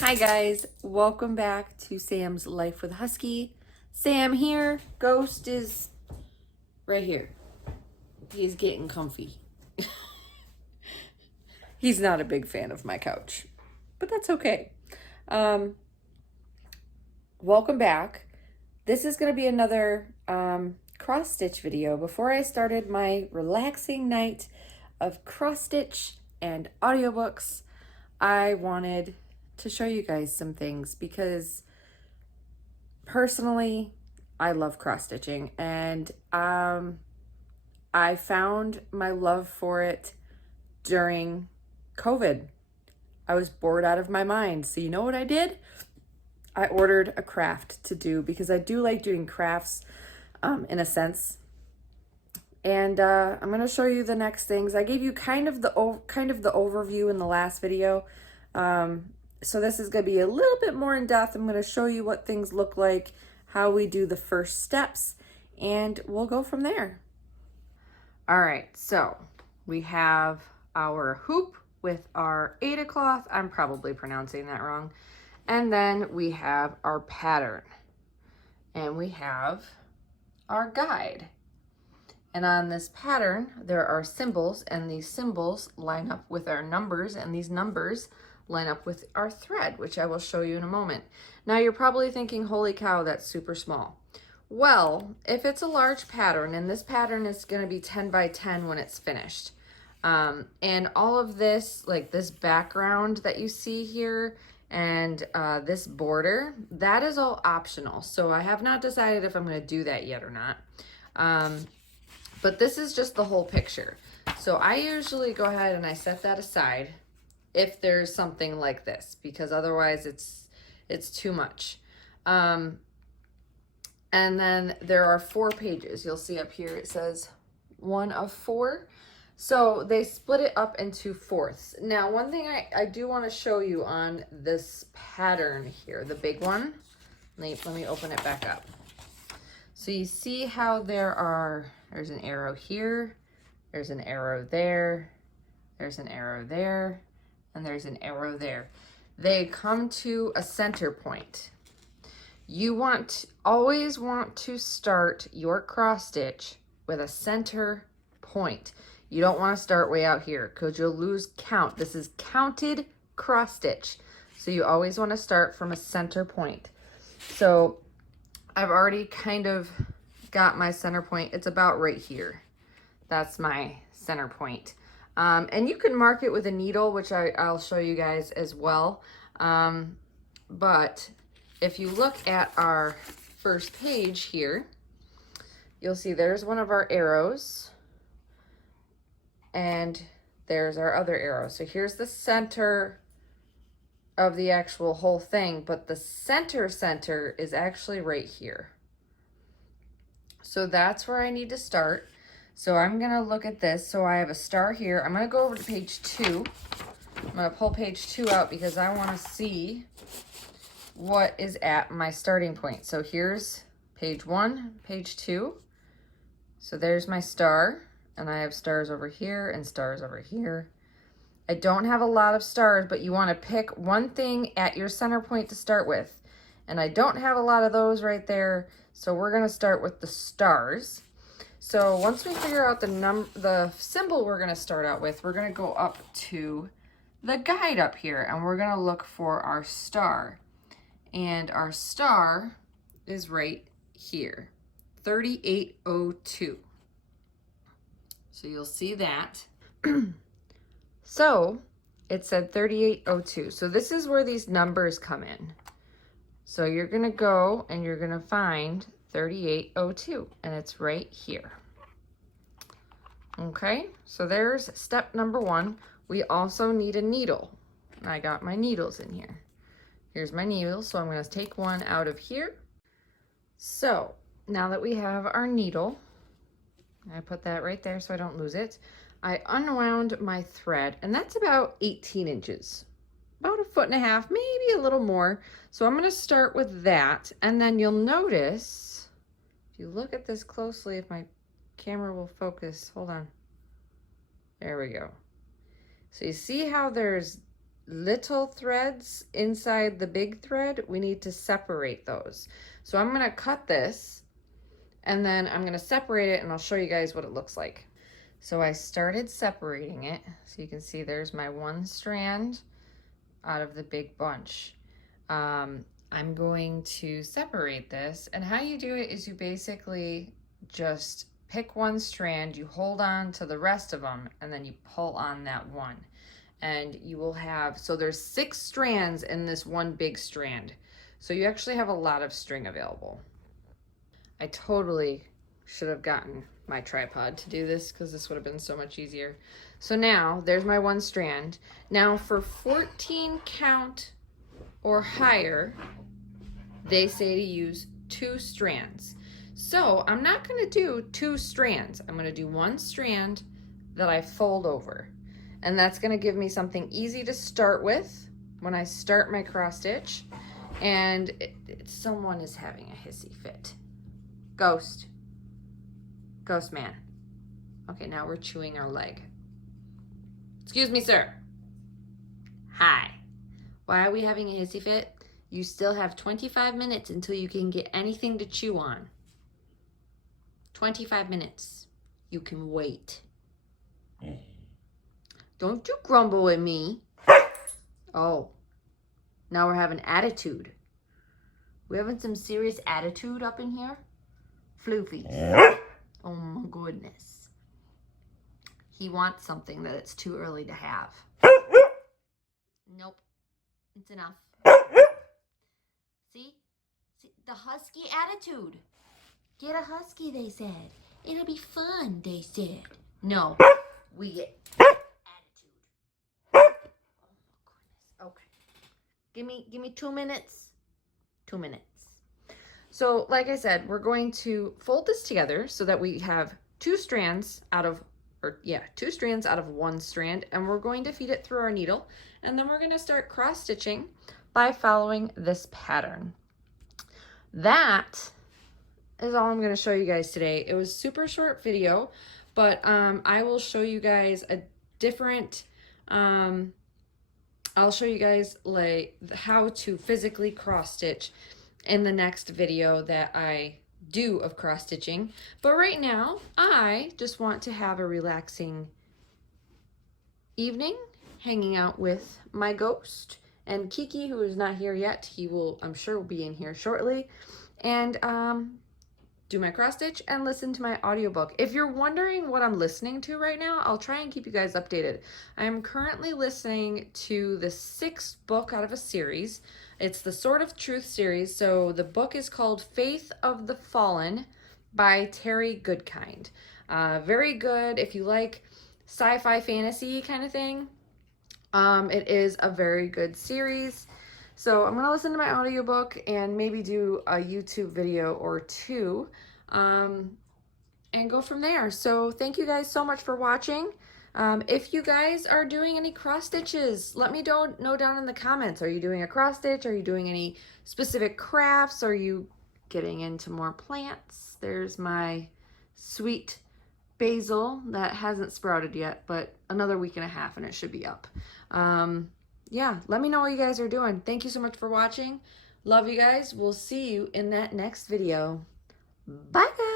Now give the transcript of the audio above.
Hi guys, welcome back to Sam's Life with Husky. Sam here, Ghost is right here. He's getting comfy. He's not a big fan of my couch, but that's okay. Welcome back. This is going to be another cross stitch video. Before I started my relaxing night of cross stitch and audiobooks, I wanted to show you guys some things because personally I love cross stitching, and I found my love for it during COVID. I was bored out of my mind. So you know what I did? I ordered a craft to do because I do like doing crafts in a sense. And I'm going to show you the next things. I gave you kind of the overview in the last video. So this is going to be a little bit more in depth. I'm going to show you what things look like, how we do the first steps, and we'll go from there. All right, so we have our hoop with our Aida cloth. I'm probably pronouncing that wrong. And then we have our pattern. And we have our guide. And on this pattern, there are symbols, and these symbols line up with our numbers, and these numbers line up with our thread, which I will show you in a moment. Now you're probably thinking, holy cow, that's super small. Well, if it's a large pattern, and this pattern is going to be 10 by 10 when it's finished, and all of this, like this background that you see here, and this border, that is all optional. So I have not decided if I'm going to do that yet or not. But this is just the whole picture. So I usually go ahead and I set that aside if there's something like this, because otherwise it's too much. And then there are 4 pages. You'll see up here it says 1 of 4. So they split it up into fourths. Now, one thing I do want to show you on this pattern here, the big one. Let me open it back up. So you see how there's an arrow here, there's an arrow there, there's an arrow there, and there's an arrow there. They come to a center point. You always want to start your cross stitch with a center point. You don't want to start way out here because you'll lose count. This is counted cross stitch. So you always want to start from a center point. So I've already kind of got my center point. It's about right here. That's my center point. And you can mark it with a needle, which I'll show you guys as well. But if you look at our first page here, you'll see there's one of our arrows, and there's our other arrow. So here's the center of the actual whole thing, but the center is actually right here. So that's where I need to start. So I'm gonna look at this. So I have a star here. I'm gonna go over to page 2. I'm gonna pull page 2 out because I wanna see what is at my starting point. So here's page 1, page 2. So there's my star, and I have stars over here and stars over here. I don't have a lot of stars, but you want to pick one thing at your center point to start with. And I don't have a lot of those right there, so we're going to start with the stars. So once we figure out the symbol we're going to start out with, we're going to go up to the guide up here, and we're going to look for our star. And our star is right here, 3802. So you'll see that. So it said 3802. So this is where these numbers come in. So you're going to go and you're going to find 3802, and it's right here. Okay, so there's step number 1. We also need a needle. And I got my needles in here. Here's my needle, so I'm going to take one out of here. So now that we have our needle, I put that right there so I don't lose it. I unwound my thread, and that's about 18 inches, about 1.5 feet, maybe a little more. So I'm going to start with that, and then you'll notice, if you look at this closely, if my camera will focus, hold on. There we go. So you see how there's little threads inside the big thread, we need to separate those. So I'm gonna cut this and then I'm gonna separate it and I'll show you guys what it looks like. So I started separating it. So you can see there's my one strand out of the big bunch. I'm going to separate this, and how you do it is you basically just pick one strand, you hold on to the rest of them, and then you pull on that one. And you will have, so there's 6 strands in this one big strand. So you actually have a lot of string available. I totally should have gotten my tripod to do this because this would have been so much easier. So now there's my one strand. Now for 14 count or higher, they say to use 2 strands. So I'm not going to do 2 strands. I'm going to do one strand that I fold over. And that's going to give me something easy to start with when I start my cross stitch. And someone is having a hissy fit. Ghost. Ghost man. Okay, now we're chewing our leg. Excuse me, sir. Hi. Why are we having a hissy fit? You still have 25 minutes until you can get anything to chew on. 25 minutes. You can wait. Don't you grumble at me. Oh, now we're having attitude. We're having some serious attitude up in here. Floofies. Oh my goodness. He wants something that it's too early to have. Nope. It's enough. See? The husky attitude. Get a husky, they said. It'll be fun, they said. No, we get attitude. Oh my goodness. Okay. Give me 2 minutes. 2 minutes. So, like I said, we're going to fold this together so that we have 2 strands out of 2 strands out of 1 strand, and we're going to feed it through our needle, and then we're going to start cross stitching by following this pattern. That is all I'm going to show you guys today. It was a super short video, but I will show you guys a different I'll show you guys like how to physically cross stitch in the next video that I do of cross stitching. But right now I just want to have a relaxing evening hanging out with my ghost and Kiki, who is not here yet. He will, I'm sure, will be in here shortly, and do my cross stitch and listen to my audiobook. If you're wondering what I'm listening to right now, I'll try and keep you guys updated. I am currently listening to the 6th book out of a series. It's the Sword of Truth series. So the book is called Faith of the Fallen by Terry Goodkind. Very good if you like sci-fi fantasy kind of thing. It is a very good series. So I'm going to listen to my audiobook and maybe do a YouTube video or 2 and go from there. So thank you guys so much for watching. If you guys are doing any cross stitches, let me know down in the comments. Are you doing a cross stitch? Are you doing any specific crafts? Are you getting into more plants? There's my sweet basil that hasn't sprouted yet, but another week and a half and it should be up. Yeah, let me know what you guys are doing. Thank you so much for watching. Love you guys. We'll see you in that next video. Bye, guys.